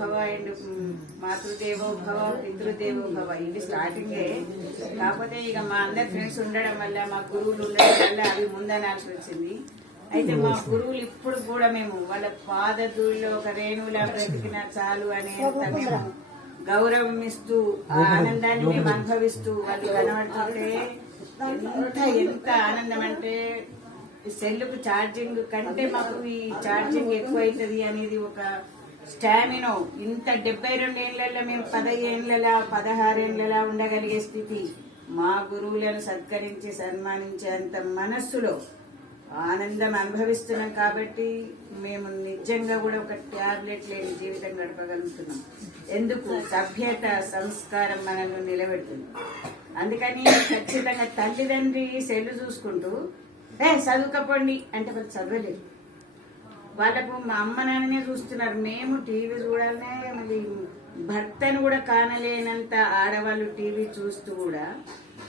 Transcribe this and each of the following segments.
భవ అండ్ మాతృదేవో భవ పితృదేవో భవ. ఇది స్టార్టింగే కాకపోతే ఇక మా అందరి ఫ్రెండ్స్ ఉండడం వల్ల మా గురువులు ఉండడం వల్ల అవి ముందనాల్సి వచ్చింది. అయితే మా గురువులు ఇప్పుడు కూడా మేము వాళ్ళ పాదధూళ్ళలో ఒక రేణువులా బ్రతికినా చాలు అనే మేము గౌరవం ఇస్తూ ఆ ఆనందాన్ని మేము అనుభవిస్తూ వాళ్ళు కనబడుతుంటే ఎంత ఎంత ఆనందం అంటే సెల్కు ఛార్జింగ్ కంటే మాకు ఈ ఛార్జింగ్ ఎక్కువ అవుతుంది అనేది ఒక స్టామినో. ఇంత డెబ్బై రెండు ఏళ్ళలో మేము పదహేళ్ళలా పదహారేళ్ళలా ఉండగలిగే స్థితి. మా గురువులను సత్కరించి సన్మానించేంత మనస్సులో ఆనందం అనుభవిస్తున్నాం కాబట్టి మేము నిజంగా కూడా ఒక ట్యాబ్లెట్ లేని జీవితం గడపగలుగుతున్నాం. ఎందుకు? సభ్యత సంస్కారం మనల్ని నిలబెడుతుంది. అందుకని ఖచ్చితంగా తల్లిదండ్రి సెల్లు చూసుకుంటూ ఏ చదువుకపోండి అంటే వాళ్ళు చదవలేదు. వాళ్ళకు మా అమ్మ నాన్ననే చూస్తున్నారు. మేము టీవీ చూడాలనే మళ్ళీ భర్తను కూడా కానలేనంత ఆడవాళ్ళు టీవీ చూస్తూ కూడా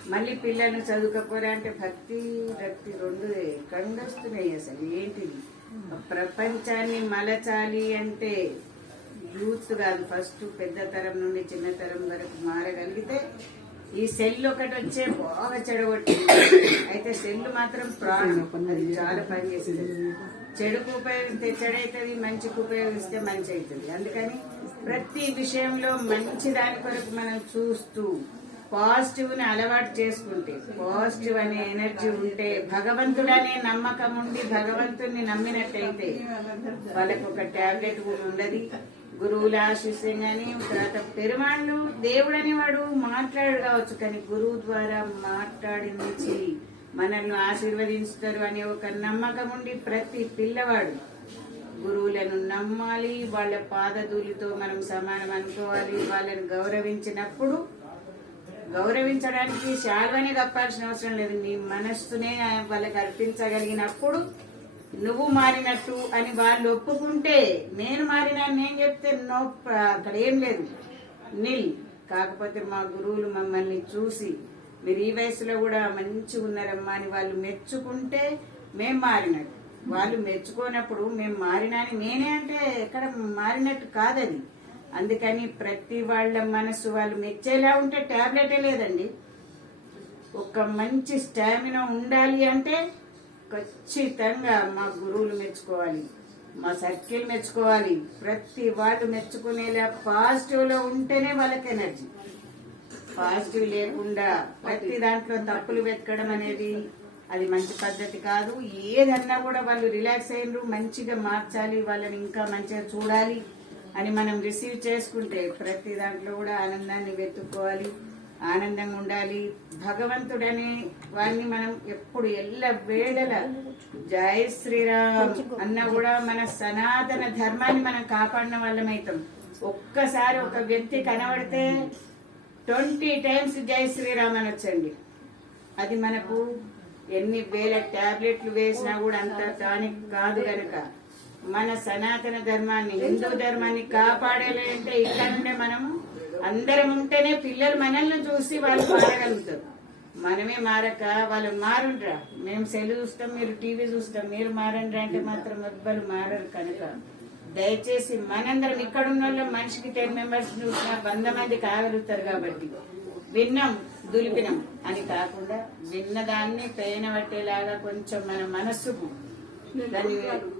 మళ్ళీ పిల్లల్ని చదువుకపోరా అంటే భక్తి భక్తి రెండు ఎక్కడ వస్తున్నాయి అసలు. ఏంటిది? ప్రపంచాన్ని మలచాలి అంటే యూత్ కాదు. ఫస్ట్ పెద్ద తరం నుండి చిన్న తరం వరకు మారగలిగితే ఈ సెల్ ఒకటి వచ్చే బాగా చెడగొట్టింది అయితే సెల్ మాత్రం ప్రాణం. అది చాలా పనిచేస్తుంది. చెడుకు ఉపయోగిస్తే చెడైతుంది మంచికి ఉపయోగిస్తే మంచి అవుతుంది అందుకని ప్రతి విషయంలో మంచి దాని కొరకు మనం చూస్తూ పాజిటివ్ని అలవాటు చేసుకుంటే పాజిటివ్ అనే ఎనర్జీ ఉంటే భగవంతుడనే నమ్మకం ఉండి భగవంతుడిని నమ్మినట్టయితే వాళ్ళకు ఒక టాబ్లెట్ కూడా ఉండదు. గురువుల ఆశీస్యం కానీ తర్వాత పెరుమాళ్ళు దేవుడని వాడు మాట్లాడు కావచ్చు కానీ గురువు ద్వారా మాట్లాడించి మనల్ని ఆశీర్వదించుతారు అనే ఒక నమ్మకం ఉండి ప్రతి పిల్లవాడు గురువులను నమ్మాలి. వాళ్ళ పాదధూలితో మనం సమానం అనుకోవాలి. వాళ్ళని గౌరవించినప్పుడు గౌరవించడానికి శాల్వనే కప్పాల్సిన అవసరం లేదు. నీ మనస్సునే వాళ్ళకి అర్పించగలిగినప్పుడు నువ్వు మారినట్టు అని వాళ్ళు ఒప్పుకుంటే నేను మారినా నేను చెప్తే? నో అక్కడ ఏం లేదు. నిల్. కాకపోతే మా గురువులు మమ్మల్ని చూసి మీరు ఈ వయసులో కూడా మంచిగా ఉన్నారమ్మా అని వాళ్ళు మెచ్చుకుంటే మేం మారినట్టు. వాళ్ళు మెచ్చుకోనప్పుడు మేము మారినా అని నేనే అంటే ఎక్కడ మారినట్టు కాదది. అందుకని ప్రతి వాళ్ళ మనసు వాళ్ళు మెచ్చేలా ఉంటే ట్యాబ్లెటే లేదండి. ఒక మంచి స్టామినా ఉండాలి అంటే ఖచ్చితంగా మా గురువులు మెచ్చుకోవాలి. మా సర్కిల్ మెచ్చుకోవాలి. ప్రతి వాళ్ళు మెచ్చుకునేలా పాజిటివ్లో ఉంటేనే వాళ్ళకి ఎనర్జీ. పాజిటివ్ లేకుండా ప్రతి దాంట్లో తప్పులు వెతకడం అనేది అది మంచి పద్ధతి కాదు. ఏదన్నా కూడా వాళ్ళు రిలాక్స్ అయినరు మంచిగా మార్చాలి వాళ్ళని ఇంకా మంచిగా చూడాలి. అని మనం రిసీవ్ చేసుకుంటే ప్రతి దాంట్లో కూడా ఆనందాన్ని వెతుక్కోవాలి ఆనందంగా ఉండాలి. భగవంతుడనే వారిని మనం ఎప్పుడు ఎల్ల వేడల జై శ్రీరామ్ అన్న కూడా మన సనాతన ధర్మాన్ని మనం కాపాడిన వాళ్ళమైతాం ఒక్కసారి ఒక వ్యక్తి కనబడితే ట్వంటీ టైమ్స్ జై శ్రీరామ్ అనొచ్చండి అది మనకు ఎన్ని వేల టాబ్లెట్లు వేసినా కూడా అంత టానిక్ కాదు కనుక మన సనాతన ధర్మాన్ని హిందూ ధర్మాన్ని కాపాడాలి అంటే ఇక్కడ నుండే మనం అందరం ఉంటేనే పిల్లలు మనల్ని చూసి వాళ్ళు మారగలుగుతారు. మనమే మారక వాళ్ళు మారుండ్రా. మేము సెల్ చూస్తాం మీరు టీవీ చూస్తాం మీరు మారండ్రా అంటే మాత్రం ఎవ్వరు మారరు కనుక. దయచేసి మనందరం ఇక్కడ ఉన్న మనిషికి టెన్ మెంబర్స్ చూసినా వంద మంది కాగలుగుతారు కాబట్టి. విన్నాం దులిపినాం. అని కాకుండా విన్నదాన్ని పేన పట్టేలాగా కొంచెం మన మనస్సుకు దాన్ని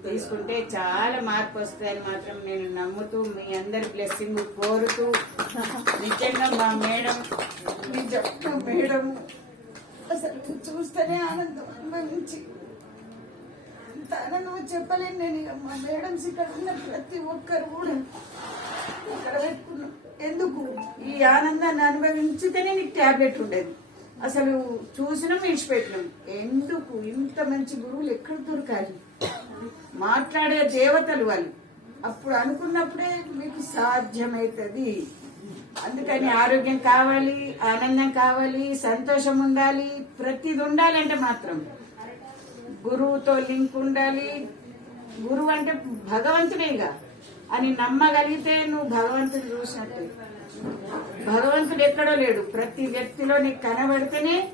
తీసుకుంటే చాలా మార్పు వస్తాయని మాత్రం నేను నమ్ముతూ మీ అందరి బ్లెస్సింగ్ కోరుతూ నిజంగా మా మేడం నిజం మేడం అసలు చూస్తేనే ఆనందం మంచి. తనను చెప్పలేను నేను ఇక మా మేడమ్స్ ఇక్కడ ఉన్న ప్రతి ఒక్కరు కూడా ఇక్కడ పెట్టుకున్నాం. ఎందుకు? ఈ ఆనందాన్ని అనుభవించితేనే నీకు ట్యాబ్లెట్ ఉండేది. అసలు చూసినాం విడిచిపెట్టినాం ఎందుకు? ఇంత మంచి గురువులు ఎక్కడ దొరకాలి? మాట్లాడే దేవతలు వాళ్ళు. అప్పుడు అనుకున్నప్పుడే మీకు సాధ్యమవుతుంది అందుకని ఆరోగ్యం కావాలి ఆనందం కావాలి సంతోషం ఉండాలి ప్రతిది ఉండాలంటే మాత్రం. గురువుతో లింక్ ఉండాలి. గురువు అంటే భగవంతుడేగా. అని నమ్మగలిగితే నువ్వు భగవంతుని చూసినట్టు. భగవంతుడు ఎక్కడో లేడు. ప్రతి వ్యక్తిలో నీకు కనబడితేనే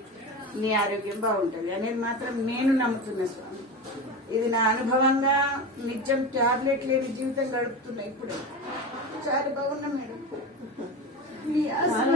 నీ ఆరోగ్యం బాగుంటుంది. అనేది మాత్రం నేను నమ్ముతున్నా స్వామి. ఇది నా అనుభవంగా నిజం టాబ్లెట్ లేని జీవితం గడుపుతున్నా ఇప్పుడు. చాలా బాగున్నా మేడం.